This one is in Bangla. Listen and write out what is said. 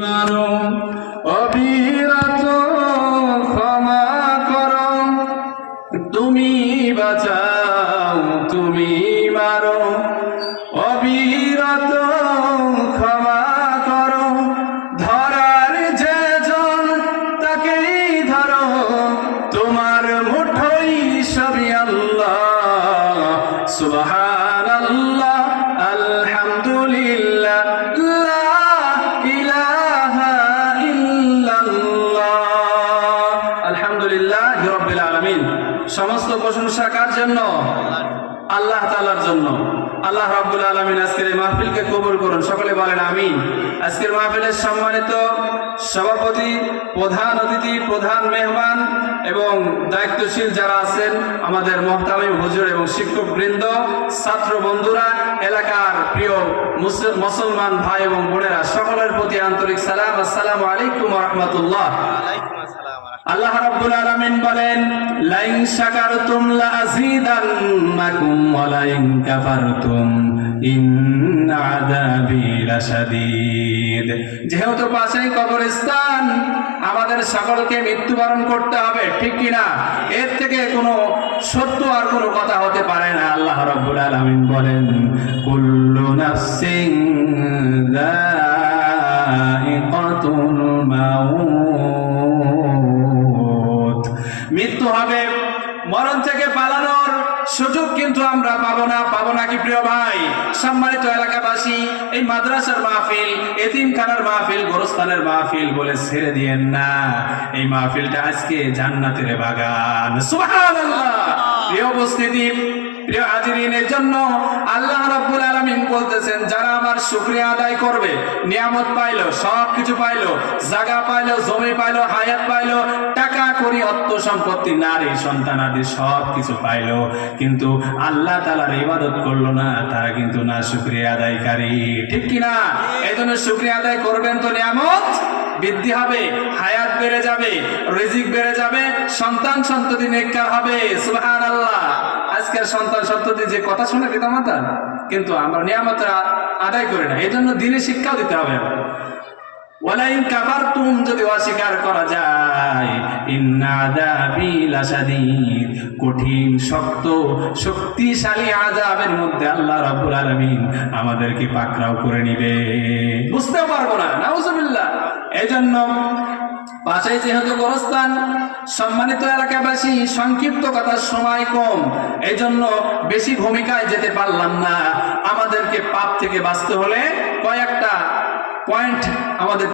মারো অবিরত ক্ষমা করো, তুমি বাঁচাও তুমি মারো অবিরত ক্ষমা করো, ধরার যে জন তাকেই ধরো, তোমার মুঠোই সবই আল্লাহ। সুবহানাল্লাহ আলহামদুলিল্লাহ আলহামদুলিল্লাহি রাব্বিল আলামিন। সমস্ত প্রশংসা কার জন্য? আল্লাহ তাআলার জন্য। আল্লাহ রাব্বুল আলামিন আজকের এই মাহফিলকে কবুল করুন, সকলে বলেন আমিন। আজকের মাহফিলের সম্মানিত সভাপতি, প্রধান অতিথি, প্রধান মেহমান এবং দায়িত্বশীল যারা আছেন, আমাদের মুহতামিম হুজুর এবং শিক্ষক বৃন্দ, ছাত্র বন্ধুরা, এলাকার প্রিয় মুসলমান ভাই এবং বোনেরা, সকলের প্রতি আন্তরিক সালাম। আসসালামু আলাইকুম ওয়া রাহমাতুল্লাহ। আল্লাহ রাব্বুল আলামিন বলেন, লাইন শাকারতুম লাযীদান্নাকুম ওয়া লাইন কাফারতুম ইন্না আযাবি লাশাদীদ। যেহেতু পাশেই কবরস্থান, আমাদের সকলকে মৃত্যুবরণ করতে হবে, ঠিক কিনা? এর থেকে কোনো সত্য আর কোনো কথা হতে পারে না। আল্লাহ রাব্বুল আলামিন বলেন, কুল্লু নাফসিন যায়িকাতুল মাউত। মৃত্যু হবে, মরণ থেকে পালানোর সুযোগ কিন্তু আমরা পাবো না। পাবো নাকি প্রিয় ভাই? সম্মানিত এলাকাবাসী, এই মাদ্রাসার মাহফিল, এতিমখানার মাহফিল, গোরস্থানের মাহফিল বলে ছেড়ে দিয়েন না। এই মাহফিলটা আজকে জান্নাতের বাগান। সুবহানাল্লাহ। প্রিয় উপস্থিতি, প্রিয় হাজিরিনের জন্য আল্লাহ রাব্বুল আলামিন বলতেছেন, যারা আমার শুকরিয়া আদায় করবে, নিয়ামত পাইলো, সব কিছু পাইলো, জায়গা পাইলো, জমি পাইলো, হায়াত পাইলো, টাকা করি, অর্থ সম্পত্তি, নারী সন্তান আদি সব কিছু পাইলো, কিন্তু আল্লাহ তাআলার ইবাদত করলো না, তারা কিন্তু না শুকরিয়া আদায়কারী, ঠিক কিনা? এই জন্য শুকরিয়া আদায় করবেন তো নিয়ামত বৃদ্ধি হবে, হায়াত বেড়ে যাবে, রিজিক বেড়ে যাবে, সন্তান সন্ততি নেককার হবে। সুবহানাল্লাহ। আজকের সন্তান সন্ততি যে কথা শুনে পিতামাতা, কিন্তু আমরা নিয়ামতটা আদায় করি না। এই জন্য দিনে শিক্ষাও দিতে হবে। ওয়ালাইন কাফারতুম, যদি অস্বীকার করা যায়, ইন্না আযাবি লাশাদীদ, কঠিন শক্ত শক্তিশালী আযাবের মধ্যে আল্লাহ রাব্বুল আলামিন আমাদেরকে পাকড়াও করে নিবে, বুঝতে পারবো না। নাউজুবিল্লাহ। এজন্য পাশে যেহেতু গোরস্থান, সম্মানিত এলাকাবাসী, সংক্ষিপ্ত কথার সময় কম, এই জন্য বেশি ভূমিকায় যেতে পারলাম না। আমাদেরকে পাপ থেকে বাঁচতে হলে কয়েকটা পয়েন্ট আমাদের